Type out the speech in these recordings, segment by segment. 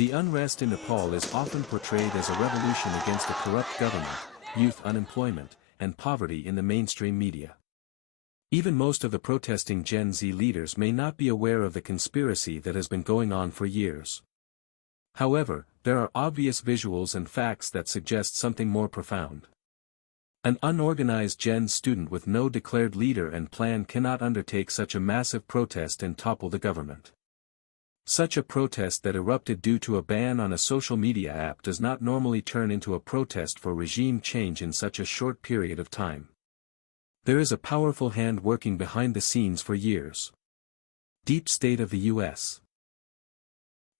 The unrest in Nepal is often portrayed as a revolution against a corrupt government, youth unemployment, and poverty in the mainstream media. Even most of the protesting Gen Z leaders may not be aware of the conspiracy that has been going on for years. However, there are obvious visuals and facts that suggest something more profound. An unorganized Gen student with no declared leader and plan cannot undertake such a massive protest and topple the government. Such a protest that erupted due to a ban on a social media app does not normally turn into a protest for regime change in such a short period of time. There is a powerful hand working behind the scenes for years. Deep State of the U.S.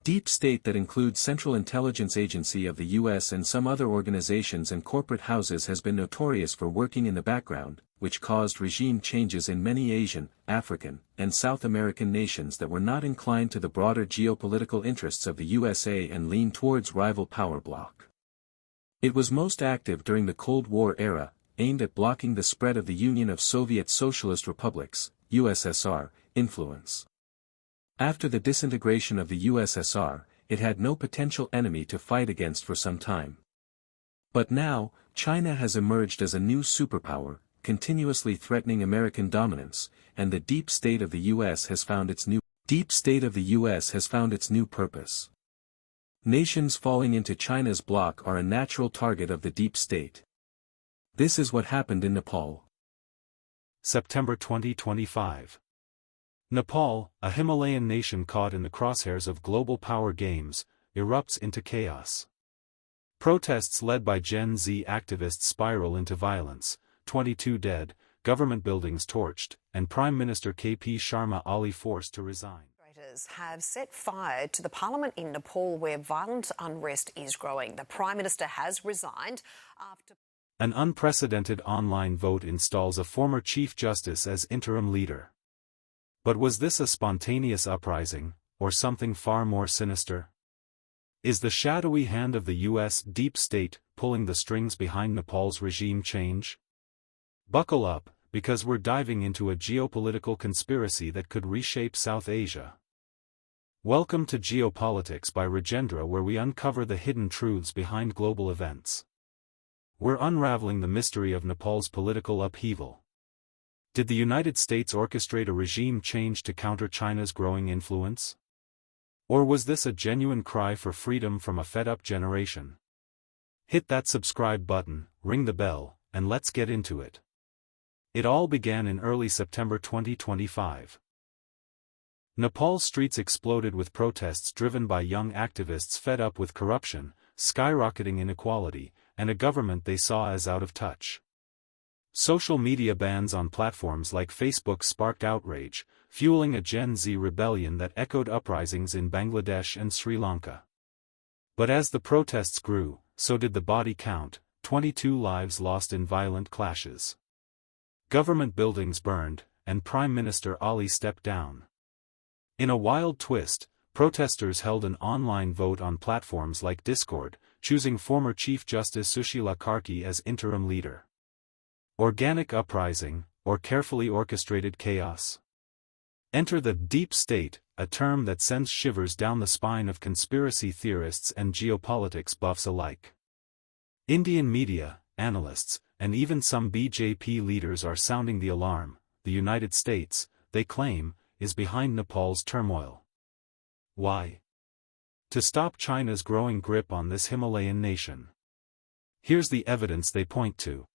Deep State that includes Central Intelligence Agency of the U.S. and some other organizations and corporate houses has been notorious for working in the background, which caused regime changes in many Asian, African, and South American nations that were not inclined to the broader geopolitical interests of the USA and leaned towards rival power bloc. It was most active during the Cold War era, aimed at blocking the spread of the Union of Soviet Socialist Republics, USSR, influence. After the disintegration of the USSR, it had no potential enemy to fight against for some time. But now, China has emerged as a new superpower, continuously threatening American dominance, and the deep state of the U.S. has found its new purpose. Nations falling into China's bloc are a natural target of the deep state. This is what happened in Nepal. September 2025. Nepal, a Himalayan nation caught in the crosshairs of global power games, erupts into chaos. Protests led by Gen Z activists spiral into violence, 22 dead, government buildings torched, and Prime Minister KP Sharma Oli forced to resign. Demonstrators have set fire to the parliament in Nepal where violent unrest is growing. The Prime Minister has resigned after... An unprecedented online vote installs a former Chief Justice as interim leader. But was this a spontaneous uprising, or something far more sinister? Is the shadowy hand of the U.S. deep state pulling the strings behind Nepal's regime change? Buckle up, because we're diving into a geopolitical conspiracy that could reshape South Asia. Welcome to Geopolitics by Rajendra, where we uncover the hidden truths behind global events. We're unraveling the mystery of Nepal's political upheaval. Did the United States orchestrate a regime change to counter China's growing influence? Or was this a genuine cry for freedom from a fed-up generation? Hit that subscribe button, ring the bell, and let's get into it. It all began in early September 2025. Nepal's streets exploded with protests driven by young activists fed up with corruption, skyrocketing inequality, and a government they saw as out of touch. Social media bans on platforms like Facebook sparked outrage, fueling a Gen Z rebellion that echoed uprisings in Bangladesh and Sri Lanka. But as the protests grew, so did the body count, 22 lives lost in violent clashes. Government buildings burned, and Prime Minister Ali stepped down. In a wild twist, protesters held an online vote on platforms like Discord, choosing former Chief Justice Sushila Karki as interim leader. Organic uprising, or carefully orchestrated chaos? Enter the deep state, a term that sends shivers down the spine of conspiracy theorists and geopolitics buffs alike. Indian media, analysts, and even some BJP leaders are sounding the alarm. The United States, they claim, is behind Nepal's turmoil. Why? To stop China's growing grip on this Himalayan nation. Here's the evidence they point to.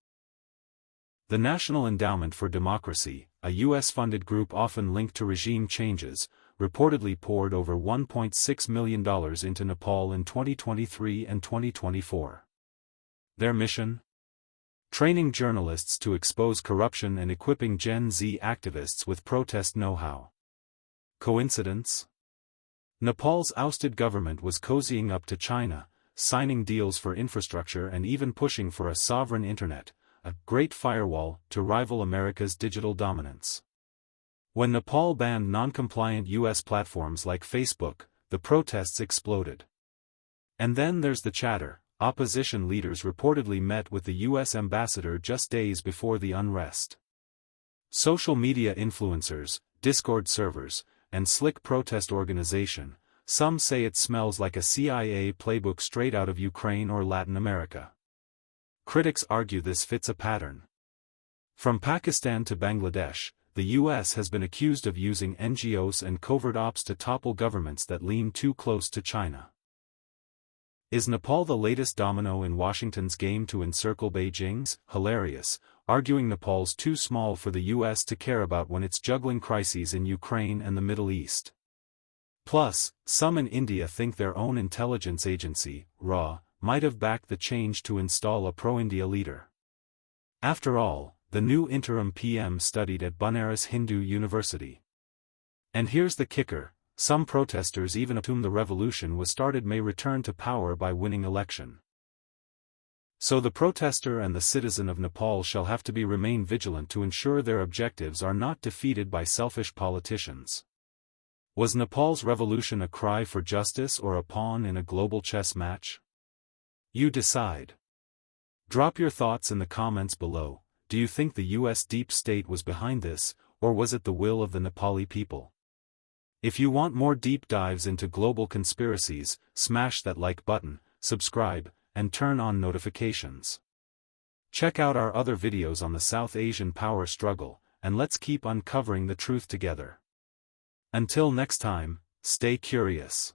The National Endowment for Democracy, a U.S.-funded group often linked to regime changes, reportedly poured over $1.6 million into Nepal in 2023 and 2024. Their mission? Training journalists to expose corruption and equipping Gen Z activists with protest know-how. Coincidence? Nepal's ousted government was cozying up to China, signing deals for infrastructure and even pushing for a sovereign internet, a great firewall, to rival America's digital dominance. When Nepal banned non-compliant U.S. platforms like Facebook, the protests exploded. And then there's the chatter. Opposition leaders reportedly met with the U.S. ambassador just days before the unrest. Social media influencers, Discord servers, and slick protest organization, some say it smells like a CIA playbook straight out of Ukraine or Latin America. Critics argue this fits a pattern. From Pakistan to Bangladesh, the US has been accused of using NGOs and covert ops to topple governments that lean too close to China. Is Nepal the latest domino in Washington's game to encircle Beijing's? Hilarious, arguing Nepal's too small for the US to care about when it's juggling crises in Ukraine and the Middle East. Plus, some in India think their own intelligence agency, RAW, might have backed the change to install a pro-India leader. After all, the new interim PM studied at Banaras Hindu University. And here's the kicker, some protesters even of whom the revolution was started may return to power by winning election. So the protester and the citizen of Nepal shall have to remain vigilant to ensure their objectives are not defeated by selfish politicians. Was Nepal's revolution a cry for justice or a pawn in a global chess match? You decide. Drop your thoughts in the comments below. Do you think the US deep state was behind this, or was it the will of the Nepali people? If you want more deep dives into global conspiracies, smash that like button, subscribe, and turn on notifications. Check out our other videos on the South Asian power struggle, and let's keep uncovering the truth together. Until next time, stay curious.